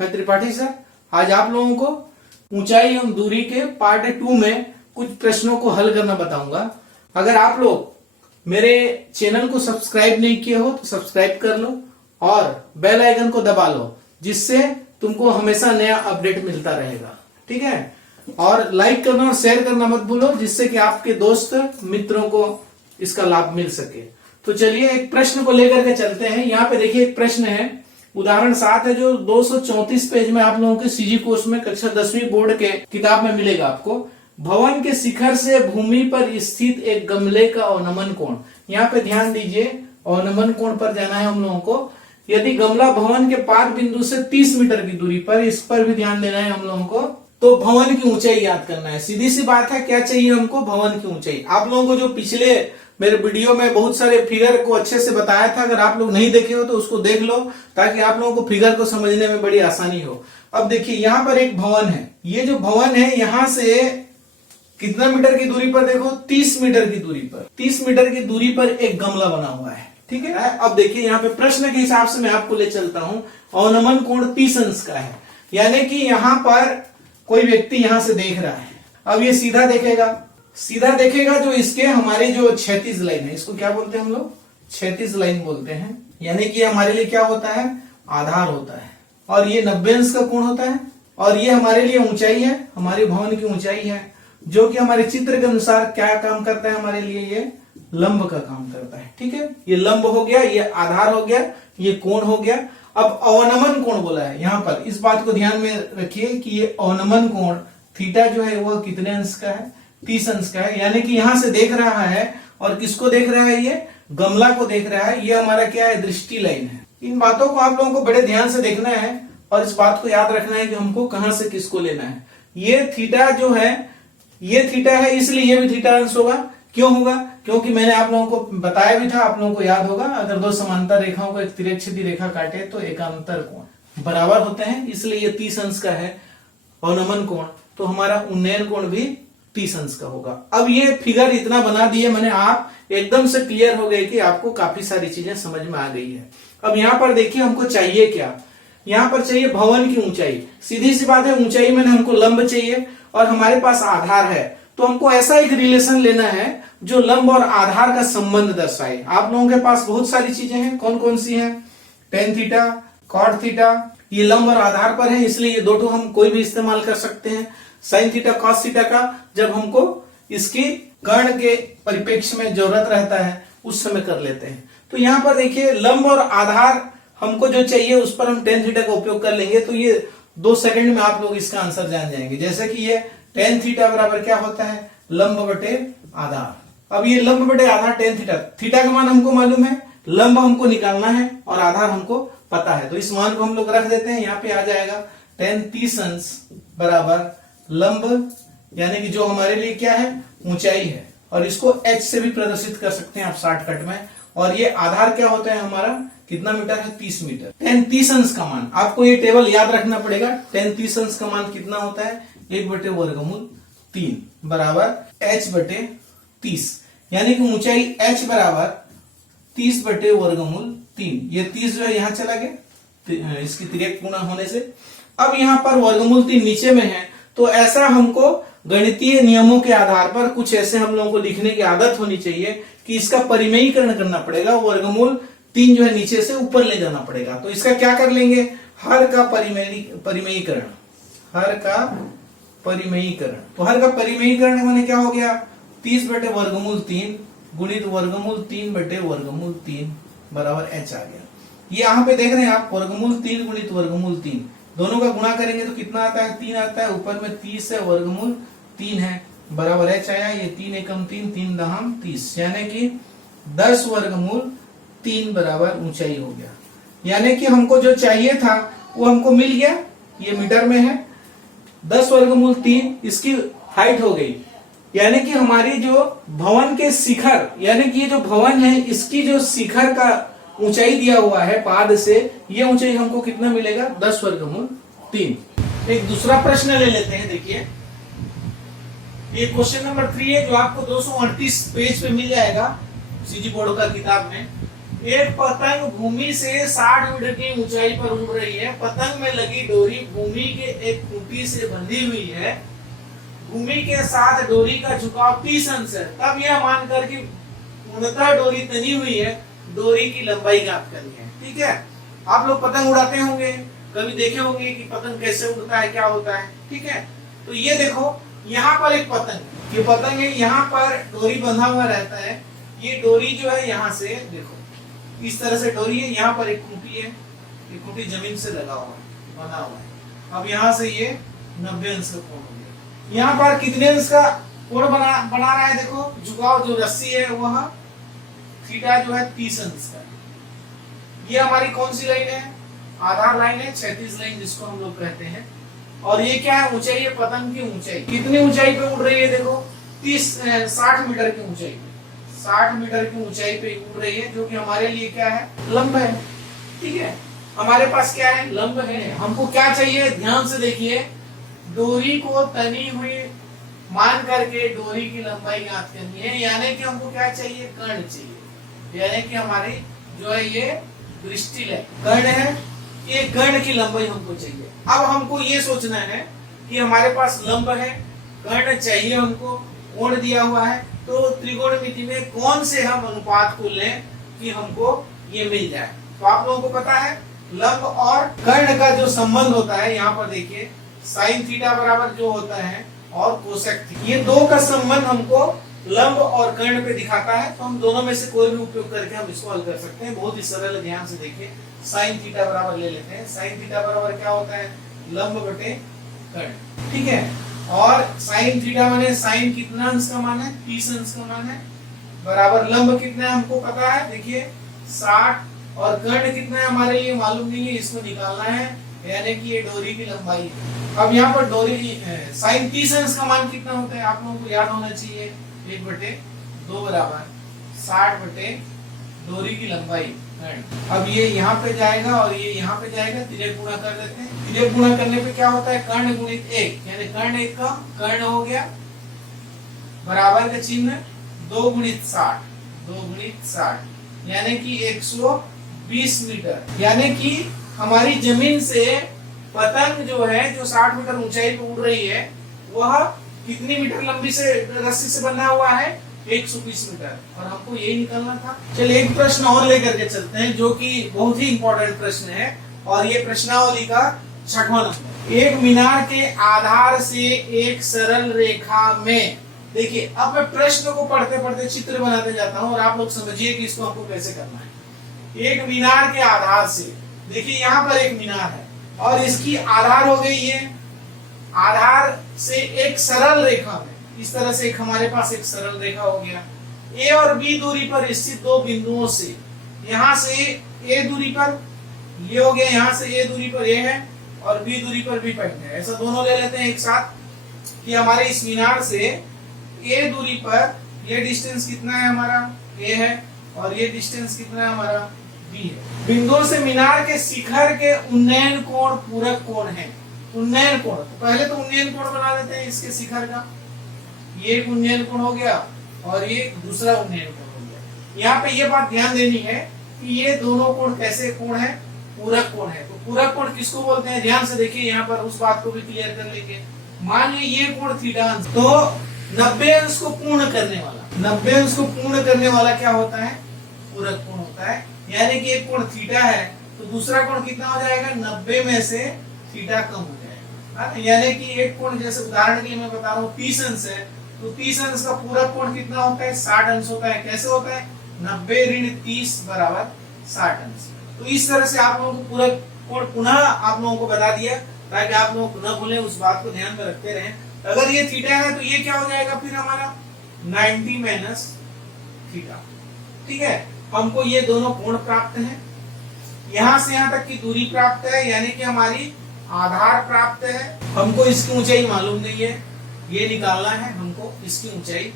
मैं त्रिपाठी सर आज आप लोगों को ऊंचाई एवं दूरी के पार्ट 2 में कुछ प्रश्नों को हल करना बताऊंगा। अगर आप लोग मेरे चैनल को सब्सक्राइब नहीं किए हो तो सब्सक्राइब कर लो और बेल आइकन को दबा लो, जिससे तुमको हमेशा नया अपडेट मिलता रहेगा। ठीक है, और लाइक करना और शेयर करना मत भूलो, जिससे कि आपके दोस्त मित्रों को इसका लाभ मिल सके। तो चलिए एक प्रश्न को लेकर के चलते हैं। यहाँ पे देखिए एक प्रश्न है, उदाहरण 7 है, जो 234 पेज में आप लोगों के सीजी कोर्स में कक्षा 10वीं बोर्ड के किताब में मिलेगा आपको। भवन के शिखर से भूमि पर स्थित एक गमले का अवनमन कोण। यहाँ पे ध्यान दीजिए, अवनमन कोण पर जाना है हम लोगों को। यदि गमला भवन के पाद बिंदु से 30 मीटर की दूरी पर, इस पर भी ध्यान देना है हम लोगों को, तो भवन की ऊंचाई याद करना है। सीधी सी बात है, क्या चाहिए हमको? भवन की ऊंचाई। आप लोगों को जो पिछले मेरे वीडियो में बहुत सारे फिगर को अच्छे से बताया था, अगर आप लोग नहीं देखे हो तो उसको देख लो, ताकि आप लोगों को फिगर को समझने में बड़ी आसानी हो। अब देखिए यहाँ पर एक भवन है, ये जो भवन है यहाँ से कितना मीटर की दूरी पर? देखो 30 मीटर की दूरी पर, 30 मीटर की दूरी पर एक गमला बना हुआ है। ठीक है, अब देखिए यहाँ पे प्रश्न के हिसाब से मैं आपको ले चलता हूं। अवनमन कोण 30 अंश का है, यानी कि यहाँ पर कोई व्यक्ति यहां से देख रहा है। अब ये सीधा देखेगा जो इसके हमारे जो क्षैतिज लाइन है, इसको क्या बोलते हैं हम लोग? क्षैतिज लाइन बोलते हैं। यानी कि हमारे लिए क्या होता है? आधार होता है। और ये 90 अंश का कोण होता है। और ये हमारे लिए ऊंचाई है, हमारे भवन की ऊंचाई है, जो कि हमारे चित्र के अनुसार क्या काम करता है हमारे लिए? ये लंब का काम करता है। ठीक है, ये लंब हो गया, ये आधार हो गया, ये कोण हो गया। अब अवनमन कोण बोला है यहाँ पर, इस बात को ध्यान में रखिए कि ये अवनमन कोण थीटा जो है वह कितने अंश का है? 30 अंश का है। यानी कि यहां से देख रहा है, और किसको देख रहा है? ये गमला को देख रहा है। ये हमारा क्या है? दृष्टि लाइन है। इन बातों को आप लोगों को बड़े ध्यान से देखना है, और इस बात को याद रखना है कि हमको कहां से किसको लेना है। ये थीटा जो है, ये थीटा है, इसलिए ये भी थीटा अंश होगा। क्यों होगा? क्योंकि मैंने आप लोगों को बताया भी था, आप लोगों को याद होगा, अगर दो समांतर रेखाओं को एक तिरछी रेखा काटे तो एकांतर कोण बराबर होते हैं, इसलिए ये 30 अंश का है अवनमन कोण। तो हमारा उन्नयन कोण भी 30 अंश का होगा। अब ये फिगर इतना बना दिए मैंने, आप एकदम से क्लियर हो गए कि आपको काफी सारी चीजें समझ में आ गई है। अब यहाँ पर देखिए हमको चाहिए क्या? यहाँ पर चाहिए भवन की ऊंचाई। सीधी सी बात है, ऊंचाई में हमको लंब चाहिए और हमारे पास आधार है, तो हमको ऐसा एक रिलेशन लेना है जो लंब और आधार का संबंध दर्शाए। आप लोगों के पास बहुत सारी चीजें हैं, कौन कौन सी हैं? टेन थीटा, कॉट थीटा, ये लंब और आधार पर है, इसलिए ये दो ठो हम कोई भी इस्तेमाल कर सकते हैं। साइन थीटा, कॉस थीटा का जब हमको इसकी कर्ण के परिप्रेक्ष्य में जरूरत रहता है उस समय कर लेते हैं। तो यहाँ पर देखिए लंब और आधार हमको जो चाहिए उस पर हम टेन थीटा का उपयोग कर लेंगे, तो ये 2 सेकंड में आप लोग इसका आंसर जान जाएंगे। जैसे कि ये टेन थीटा बराबर क्या होता है? लंब बटे आधार। अब ये लंब बटे आधार टेन थीटा, थीटा का मान हमको मालूम है, लंब हमको निकालना है और आधार हमको पता है, तो इस मान को हम लोग रख देते हैं। यहाँ पे आ जाएगा टेन 30 अंश बराबर लंब, यानी कि जो हमारे लिए क्या है? ऊंचाई है, और इसको h से भी प्रदर्शित कर सकते हैं आप शॉर्टकट में। और ये आधार क्या होता है हमारा? कितना मीटर है? 30 मीटर। टेन 30 अंश का मान आपको ये टेबल याद रखना पड़ेगा। टेन 30 अंश का मान कितना होता है? 1/वर्गमूल 3 बराबर h बटे 30, यानी कि ऊंचाई h बराबर 30/वर्गमूल 3। ये 30 जो है यहाँ चला गया इसकी तिर्यक गुणा होने से। अब यहाँ पर वर्गमूल 3 नीचे में है, तो ऐसा हमको गणितीय नियमों के आधार पर कुछ ऐसे हम लोगों को लिखने की आदत होनी चाहिए कि इसका परिमेयीकरण करना पड़ेगा। वर्गमूल 3 जो है नीचे से ऊपर ले जाना पड़ेगा। तो इसका क्या कर लेंगे? हर का परिमेयीकरण, हर का परिमेयीकरण। तो हर का परिमेयीकरण माने क्या हो गया? 30/वर्गमूल 3 गुणित वर्गमूल 3/वर्गमूल 3 बराबर h आ गया। ये यहाँ पे देख रहे हैं आप, वर्गमूल 3 गुणित वर्गमूल 3, दोनों का गुणा करेंगे तो कितना आता है? 3 आता है। ऊपर में 30 है, वर्गमूल 3 है, बराबर h आया। ये 3 एकम 3, 3 दहम 30, यानी कि 10/3 बराबर ऊंचाई हो गया। यानी कि हमको जो चाहिए था वो हमको मिल गया, ये मीटर में है। 10/3 इसकी हाइट हो गई, यानी कि हमारी जो भवन के शिखर, यानी कि ये जो भवन है इसकी जो शिखर का ऊंचाई दिया हुआ है पाद से, ये ऊंचाई हमको कितना मिलेगा? 10/3। एक दूसरा प्रश्न ले लेते हैं। देखिए ये क्वेश्चन नंबर 3 है, जो आपको 238 पेज पे मिल जाएगा सीजी बोर्ड का किताब में। एक पतंग भूमि से 60 मीटर की ऊंचाई पर उड़ रही है। पतंग में लगी डोरी भूमि के एक खूंटी से बंधी हुई है। भूमि के साथ डोरी का झुकाव 30 अंश है। तब यह मानकर कि पूर्णतः डोरी तनी हुई है, डोरी की लंबाई ज्ञात करनी है। ठीक है, आप लोग पतंग उड़ाते होंगे, कभी देखे होंगे कि पतंग कैसे उड़ता है, क्या होता है। ठीक है, तो ये देखो यहाँ पर एक पतंग, ये पतंग है, यहाँ पर डोरी बंधा हुआ रहता है। ये डोरी जो है यहाँ से देखो इस तरह से डोरी है, यहाँ पर एक खूंटी है, ये खूंटी जमीन से लगा हुआ है, बना हुआ है। अब यहाँ से ये 90 अंश का कोण हो गया। यहाँ पर कितने अंश का कोण बना रहा है, देखो झुकाव जो रस्सी है वह थीटा जो है 30 अंश का। ये हमारी कौन सी लाइन है, आधार लाइन है, 36 लाइन जिसको हम लोग कहते हैं। और ये क्या है, ऊंचाई है, पतंग की ऊंचाई कितनी ऊंचाई पे उड़ रही है, देखो 60 मीटर की ऊंचाई पे, 60 मीटर की ऊंचाई पे उड़ रही है, जो कि हमारे लिए क्या है, लंब है। ठीक है, हमारे पास क्या है, लंब है। हमको क्या चाहिए, ध्यान से देखिए, डोरी को तनी हुई मान करके डोरी की लंबाई ज्ञात करनी है। यानी कि हमको क्या चाहिए, कर्ण चाहिए। यानी कि हमारी जो है ये दृष्टि कर्ण है, ये कर्ण की लंबाई हमको चाहिए। अब हमको ये सोचना है कि हमारे पास लंब है, कर्ण चाहिए हमको, कोण दिया हुआ है, तो त्रिकोणमिति में कौन से हम अनुपात को लें कि हमको ये मिल जाए। तो आप लोगों को पता है लंब और कर्ण का जो संबंध होता है, यहाँ पर देखिए साइन थीटा बराबर जो होता है और कोसेक थीटा, ये दो का संबंध हमको लंब और कर्ण पे दिखाता है। तो हम दोनों में से कोई भी उपयोग करके हम इसको हल कर सकते हैं। बहुत ही सरल, ध्यान से देखिए, साइन थीटा बराबर ले लेते हैं। साइन थीटा बराबर क्या होता है, लंब बटे कर्ण। ठीक है, और साइन थीटा माने साइन कितना अंश का मान है, 30 अंश का मान है, बराबर लंब कितना है हमको पता है, देखिए 60, और कर्ण कितना है हमारे लिए मालूम नहीं है, इसको निकालना है। यानी कि ये डोरी की लंबाई है। अब यहाँ पर डोरी साइन 30 अंश का मान कितना होता है, आप लोगों को याद होना चाहिए, 1/2 बराबर 60 बटे डोरी की लंबाई। अब ये यहाँ पे जाएगा और ये यहाँ पे जाएगा, तिर्यक गुणा कर देते हैं। तिर्यक गुणा करने पे क्या होता है, कर्ण गुणित 1, यानी कर्ण 1 का कर्ण हो गया, बराबर का चिन्ह 2 गुणित 60, 2 गुणित 60, यानी कि 120 मीटर। यानी कि हमारी जमीन से पतंग जो है, जो 60 मीटर ऊंचाई पे उड़ रही है, वह कितनी मीटर लंबी से रस्सी से बना हुआ है, 120 मीटर। और हमको यही निकालना था। चलिए एक प्रश्न और लेकर के चलते हैं, जो कि बहुत ही इंपॉर्टेंट प्रश्न है, और ये प्रश्नावली का 6वां नंबर। एक मीनार के आधार से एक सरल रेखा में, देखिए अब मैं प्रश्न को पढ़ते पढ़ते चित्र बनाते जाता हूँ और आप लोग समझिए कि इसको हमको कैसे करना है। एक मीनार के आधार से, देखिए यहाँ पर एक मीनार है और इसकी आधार हो गई है, आधार से एक सरल रेखा में, इस तरह से एक हमारे पास एक सरल रेखा हो गया। ए और बी दूरी पर स्थित दो बिंदुओं से, यहाँ से ए दूरी पर ये हो गया, यहाँ से ए दूरी पर ए है और बी दूरी पर बी पॉइंट है। ऐसा दोनों ले लेते हैं एक साथ कि हमारे इस मीनार से ए दूरी पर ये डिस्टेंस कितना है हमारा, ए है, और ये डिस्टेंस कितना है हमारा, बी है। बिंदुओं से मीनार के शिखर के उन्नयन कोण पूरक कोण है। उन्नयन कोण, तो पहले तो उन्नयन कोण बना देते हैं इसके शिखर का, ये एक उन्नयन कोण हो गया और ये दूसरा उन्नयन कोण हो गया। यहाँ पे ये बात ध्यान देनी है कि ये दोनों कोण कैसे कोण है, पूरक कोण है। तो पूरक कोण किसको बोलते हैं, ध्यान से देखिए, यहाँ पर उस बात को भी क्लियर कर लेंगे। मान लीजिए ये कोण थीटा अंश, तो 90 अंश को पूर्ण करने वाला, 90 अंश को पूर्ण करने वाला क्या होता है, पूरक कोण होता है। यानी कि एक कोण थीटा है तो दूसरा कोण कितना हो जाएगा, 90 में से थीटा कम हो जाएगा। यानी कि एक कोण, जैसे उदाहरण के लिए मैं बता रहा हूँ 30 अंश है, तो 30 अंश का पूरक कोण कितना होता है, 60 अंश होता है। कैसे होता है, 90 ऋण 30 बराबर 60 अंश। तो इस तरह से आप लोगों को पूरक कोण पुनः आप लोगों को बता दिया, ताकि आप लोग न भूलें, उस बात को ध्यान में रखते रहें। अगर ये थीटा है तो ये क्या हो जाएगा फिर हमारा 90 माइनस थीटा। ठीक है, हमको ये दोनों कोण प्राप्त हैं, यहाँ से यहाँ तक की दूरी प्राप्त है, यानी कि हमारी आधार प्राप्त है। हमको इसकी ऊंचाई मालूम नहीं है, ये निकालना है हमको इसकी ऊंचाई।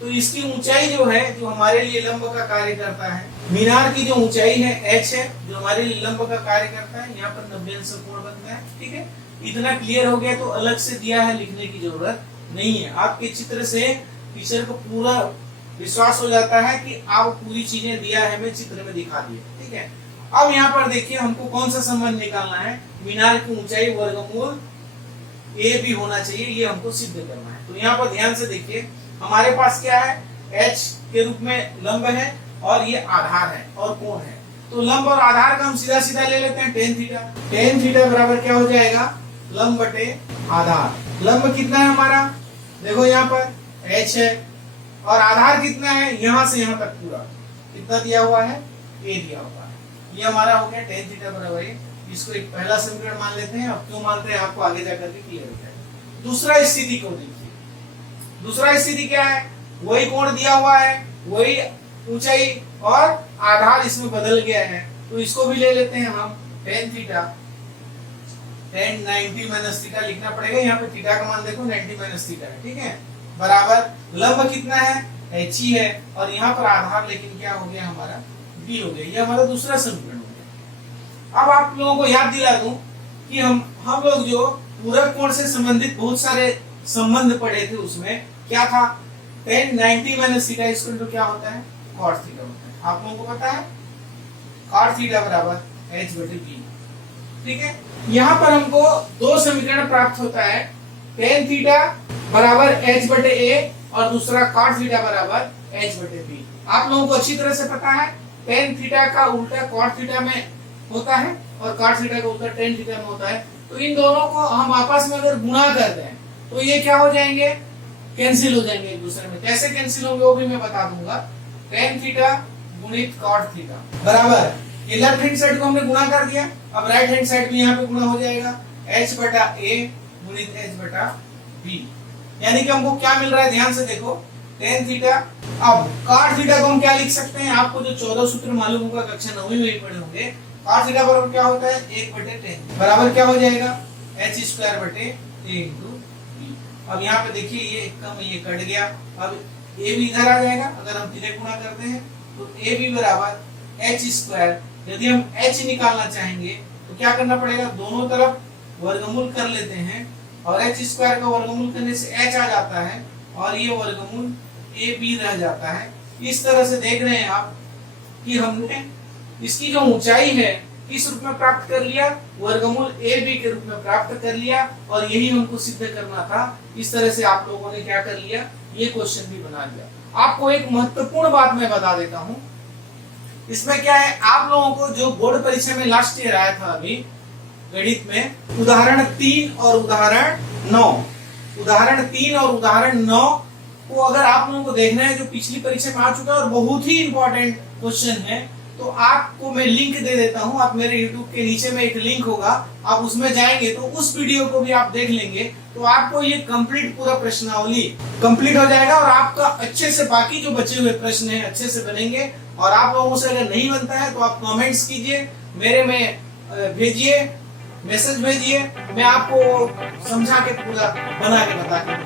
तो इसकी ऊंचाई जो है, जो हमारे लिए लंब का कार्य करता है, मीनार की जो ऊंचाई है h है, जो हमारे लिए लंब का कार्य करता है, यहाँ पर 90 अंश कोण बनता है। ठीक है, इतना क्लियर हो गया, तो अलग से दिया है लिखने की जरूरत नहीं है। आपके चित्र से टीचर को पूरा विश्वास हो जाता है कि आप पूरी चीजें दिया है हमें चित्र में दिखा दिए। ठीक है, अब यहाँ पर देखिए हमको कौन सा संबंध निकालना है, मीनार की ऊंचाई वर्गमूल ए बी होना चाहिए, ये हमको सिद्ध करना है। तो यहाँ पर ध्यान से देखिए हमारे पास क्या है, एच के रूप में लंब है और ये आधार है और कोण है। तो लंब और आधार का हम सीधा सीधा ले लेते हैं टेन थीटा। टेन थीटा बराबर क्या हो जाएगा, लंब बटे आधार। लंब कितना है हमारा, देखो यहाँ पर एच है और आधार कितना है, यहां से यहां तक पूरा कितना दिया हुआ है, ए दिया हुआ है। ये हमारा हो गया टेन थीटा बराबर है। इसको एक पहला समीकरण मान लेते हैं। अब क्यों मानते हैं आपको आगे जाकर के क्लियर हो जाएगा। दूसरा स्थिति को देखिए, दूसरा स्थिति क्या है, वही कोण दिया हुआ है, वही ऊंचाई और आधार इसमें बदल गया है, तो इसको भी ले लेते हैं हम tan theta. Ten 90 minus theta लिखना पड़ेगा, यहाँ पे थीटा का मान देखो 90 माइनस थीटा है। ठीक है, बराबर लंब कितना है, एच ही है और यहाँ पर आधार लेकिन क्या हो गया हमारा, बी हो गया। ये हमारा दूसरा समीकरण हो गया। अब आप लोगों को याद दिला दूं कि हम लोग जो पूरक कोण से संबंधित बहुत सारे संबंध पढ़े थे, उसमें क्या था, tan 90 minus theta equal to क्या होता है, cos थीटा होता है। आप लोगों को पता है cos थीटा बराबर h बटे b। ठीक है, यहाँ पर हमको दो समीकरण प्राप्त होता है, tan थीटा बराबर h बटे a और दूसरा cos थीटा बराबर h बटे b। आप लोगों को अच्छी तरह से पता है tan थीटा का उल्टा cos थीटा में होता है और cos थीटा का उल्टा tan थीटा में होता है। तो इन दोनों को हम आपस में अगर गुणा कर दें तो ये क्या हो जाएंगे, कैंसिल हो जाएंगे एक दूसरे में। कैसे कैंसिल होंगे वो भी मैं बता दूंगा। tan थीटा गुणित cos थीटा बराबर, ये लेफ्ट हैंड साइड को हमने गुणा कर दिया, अब राइट हैंड साइड भी यहाँ पे गुणा हो जाएगा, h बटा a गुणित h बटा b। यानी कि हमको क्या मिल रहा है, ध्यान से देखो, tan थीटा। अब cos थीटा को हम क्या लिख सकते हैं, आपको जो 14 सूत्र मालूम होगा, कक्षा 9वीं में पढ़े होंगे। cos थीटा बराबर क्या होता है, 1 बटे tan बराबर क्या हो जाएगा, h स्क्वायर बटे a इंटू b। अब यहाँ पे देखिए ये कम ये कट गया, अब a भी इधर आ जाएगा। अगर हम सीधे गुणा करते हैं तो a भी बराबर h स्क्वायर। यदि हम h निकालना चाहेंगे तो क्या करना पड़ेगा, दोनों तरफ वर्गमूल कर लेते हैं और h स्क्वायर का वर्गमूल करने से h आ जाता है और ये वर्गमूल a b रह जाता है। इस तरह से देख रहे हैं आप कि हमने इसकी जो ऊंचाई है किस रूप में प्राप्त कर लिया, वर्गमूल a b के रूप में प्राप्त कर लिया और यही हमको सिद्ध करना था। इस तरह से आप लोगों ने क्या कर लिया, ये क्वेश्चन भी बना लिया। आपको एक महत्वपूर्ण बात मैं बता देता हूं, इसमें क्या है, आप लोगों को जो बोर्ड परीक्षा में लास्ट ईयर आया था अभी गणित में, उदाहरण 3 और उदाहरण 9, उदाहरण 3 और उदाहरण 9 को अगर आप लोगों को देखना है, जो पिछली परीक्षा में आ चुका है और बहुत ही इंपॉर्टेंट क्वेश्चन है, तो आपको मैं लिंक दे देता हूं। आप मेरे YouTube के नीचे में एक लिंक होगा, आप उसमें जाएंगे तो उस वीडियो को भी आप देख लेंगे, तो आपको ये कंप्लीट पूरा प्रश्नावली कंप्लीट हो जाएगा और आपका अच्छे से बाकी जो बचे हुए प्रश्न हैं अच्छे से बनेंगे। और आप लोगों से अगर नहीं बनता है तो आप कमेंट्स कीजिए, मेरे में भेजिए, मैसेज भेजिए, मैं आपको समझा के पूरा बना के बता के